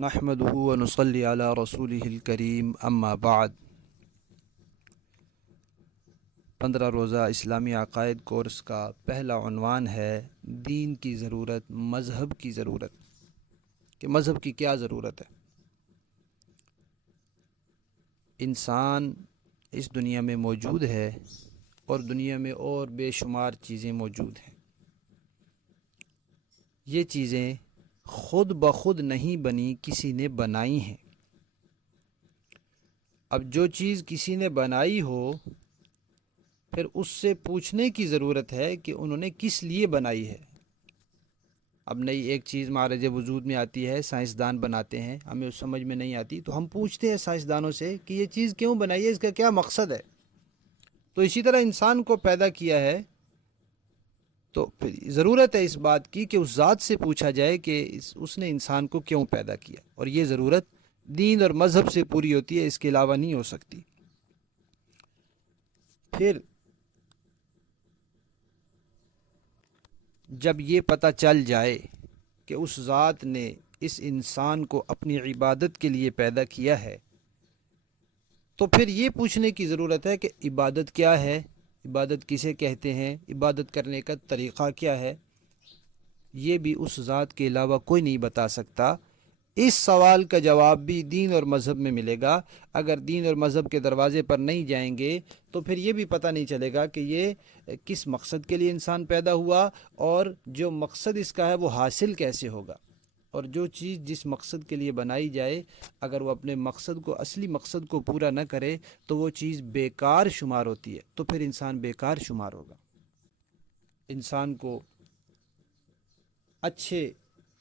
نحمدہ و نصلی علی رسولہ الکریم اما بعد 15 روزہ اسلامی عقائد کورس کا پہلا عنوان ہے دین کی ضرورت، مذہب کی ضرورت، کہ مذہب کی کیا ضرورت ہے۔ انسان اس دنیا میں موجود ہے اور دنیا میں اور بے شمار چیزیں موجود ہیں۔ یہ چیزیں خود بخود نہیں بنی، کسی نے بنائی ہیں۔ اب جو چیز کسی نے بنائی ہو، پھر اس سے پوچھنے کی ضرورت ہے کہ انہوں نے کس لیے بنائی ہے۔ اب نئی ایک چیز معرض وجود میں آتی ہے، سائنسدان بناتے ہیں، ہمیں اس سمجھ میں نہیں آتی تو ہم پوچھتے ہیں سائنسدانوں سے کہ یہ چیز کیوں بنائی ہے، اس کا کیا مقصد ہے۔ تو اسی طرح انسان کو پیدا کیا ہے تو پھر ضرورت ہے اس بات کی کہ اس ذات سے پوچھا جائے کہ اس نے انسان کو کیوں پیدا کیا، اور یہ ضرورت دین اور مذہب سے پوری ہوتی ہے، اس کے علاوہ نہیں ہو سکتی۔ پھر جب یہ پتہ چل جائے کہ اس ذات نے اس انسان کو اپنی عبادت کے لیے پیدا کیا ہے، تو پھر یہ پوچھنے کی ضرورت ہے کہ عبادت کیا ہے، عبادت کسے کہتے ہیں، عبادت کرنے کا طریقہ کیا ہے۔ یہ بھی اس ذات کے علاوہ کوئی نہیں بتا سکتا۔ اس سوال کا جواب بھی دین اور مذہب میں ملے گا۔ اگر دین اور مذہب کے دروازے پر نہیں جائیں گے تو پھر یہ بھی پتہ نہیں چلے گا کہ یہ کس مقصد کے لیے انسان پیدا ہوا، اور جو مقصد اس کا ہے وہ حاصل کیسے ہوگا۔ اور جو چیز جس مقصد کے لیے بنائی جائے، اگر وہ اپنے مقصد کو، اصلی مقصد کو پورا نہ کرے تو وہ چیز بیکار شمار ہوتی ہے، تو پھر انسان بیکار شمار ہوگا۔ انسان کو اچھے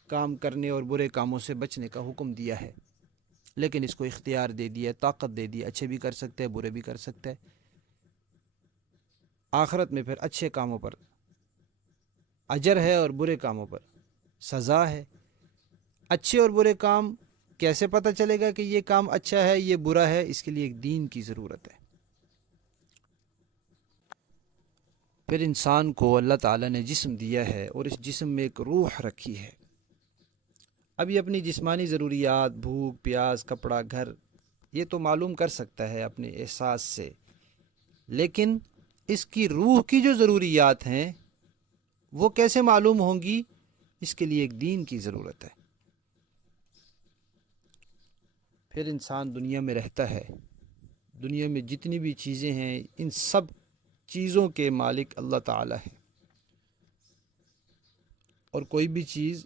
کام کرنے اور برے کاموں سے بچنے کا حکم دیا ہے، لیکن اس کو اختیار دے دیا، طاقت دے دی، اچھے بھی کر سکتے ہیں، برے بھی کر سکتے ہیں۔ آخرت میں پھر اچھے کاموں پر اجر ہے اور برے کاموں پر سزا ہے۔ اچھے اور برے کام کیسے پتہ چلے گا کہ یہ کام اچھا ہے، یہ برا ہے؟ اس کے لیے ایک دین کی ضرورت ہے۔ پھر انسان کو اللہ تعالیٰ نے جسم دیا ہے اور اس جسم میں ایک روح رکھی ہے۔ اب یہ اپنی جسمانی ضروریات، بھوک پیاس، کپڑا، گھر، یہ تو معلوم کر سکتا ہے اپنے احساس سے، لیکن اس کی روح کی جو ضروریات ہیں وہ کیسے معلوم ہوں گی؟ اس کے لیے ایک دین کی ضرورت ہے۔ پھر انسان دنیا میں رہتا ہے، دنیا میں جتنی بھی چیزیں ہیں ان سب چیزوں کے مالک اللہ تعالیٰ ہے، اور کوئی بھی چیز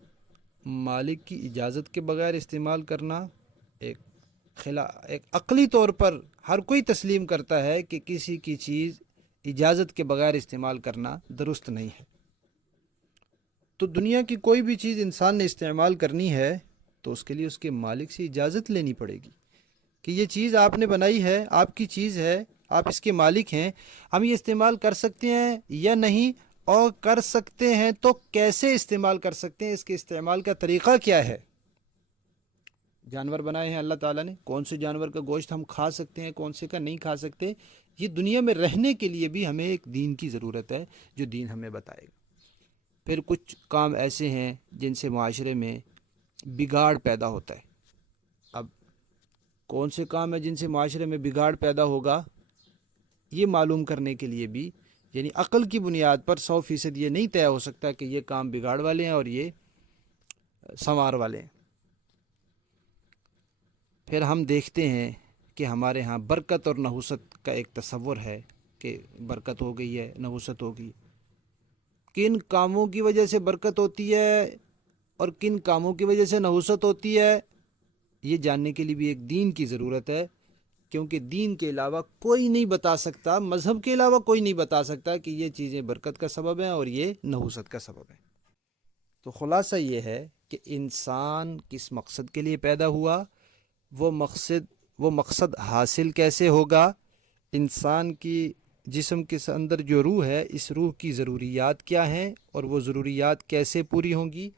مالک کی اجازت کے بغیر استعمال کرنا ایک عقلی طور پر ہر کوئی تسلیم کرتا ہے کہ کسی کی چیز اجازت کے بغیر استعمال کرنا درست نہیں ہے۔ تو دنیا کی کوئی بھی چیز انسان نے استعمال کرنی ہے تو اس کے لیے اس کے مالک سے اجازت لینی پڑے گی کہ یہ چیز آپ نے بنائی ہے، آپ کی چیز ہے، آپ اس کے مالک ہیں، ہم یہ استعمال کر سکتے ہیں یا نہیں، اور کر سکتے ہیں تو کیسے استعمال کر سکتے ہیں، اس کے استعمال کا طریقہ کیا ہے۔ جانور بنائے ہیں اللہ تعالیٰ نے، کون سے جانور کا گوشت ہم کھا سکتے ہیں، کون سے کا نہیں کھا سکتے۔ یہ دنیا میں رہنے کے لیے بھی ہمیں ایک دین کی ضرورت ہے جو دین ہمیں بتائے گا۔ پھر کچھ کام ایسے ہیں جن سے معاشرے میں بگاڑ پیدا ہوتا ہے۔ اب کون سے کام ہیں جن سے معاشرے میں بگاڑ پیدا ہوگا، یہ معلوم کرنے کے لیے بھی یعنی عقل کی بنیاد پر 100% یہ نہیں طے ہو سکتا کہ یہ کام بگاڑ والے ہیں اور یہ سنوار والے ہیں۔ پھر ہم دیکھتے ہیں کہ ہمارے ہاں برکت اور نحوست کا ایک تصور ہے کہ برکت ہو گئی ہے، نحوست ہو گئی۔ کن کاموں کی وجہ سے برکت ہوتی ہے اور کن کاموں کی وجہ سے نحوست ہوتی ہے، یہ جاننے کے لیے بھی ایک دین کی ضرورت ہے، کیونکہ دین کے علاوہ کوئی نہیں بتا سکتا، مذہب کے علاوہ کوئی نہیں بتا سکتا کہ یہ چیزیں برکت کا سبب ہیں اور یہ نحوست کا سبب ہے۔ تو خلاصہ یہ ہے کہ انسان کس مقصد کے لیے پیدا ہوا، وہ مقصد حاصل کیسے ہوگا، انسان کی جسم کے اندر جو روح ہے، اس روح کی ضروریات کیا ہیں اور وہ ضروریات کیسے پوری ہوں گی،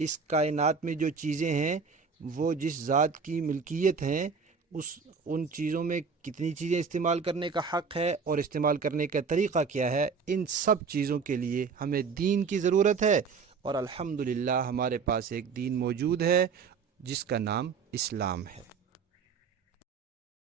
اس کائنات میں جو چیزیں ہیں وہ جس ذات کی ملکیت ہیں، ان چیزوں میں کتنی چیزیں استعمال کرنے کا حق ہے اور استعمال کرنے کا طریقہ کیا ہے، ان سب چیزوں کے لیے ہمیں دین کی ضرورت ہے، اور الحمدللہ ہمارے پاس ایک دین موجود ہے، جس کا نام اسلام ہے۔